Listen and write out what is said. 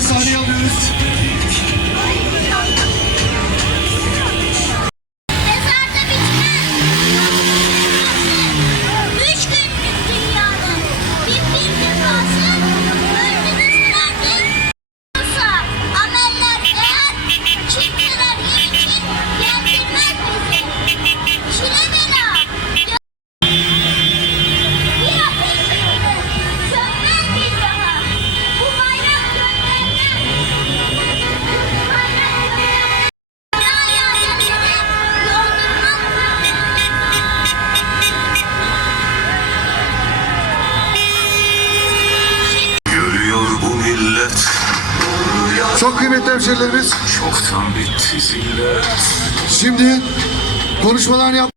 sahneye alıyoruz. Çok kıymetli hemşerilerimiz. Çoktan bitti ziller. Şimdi konuşmalar yap.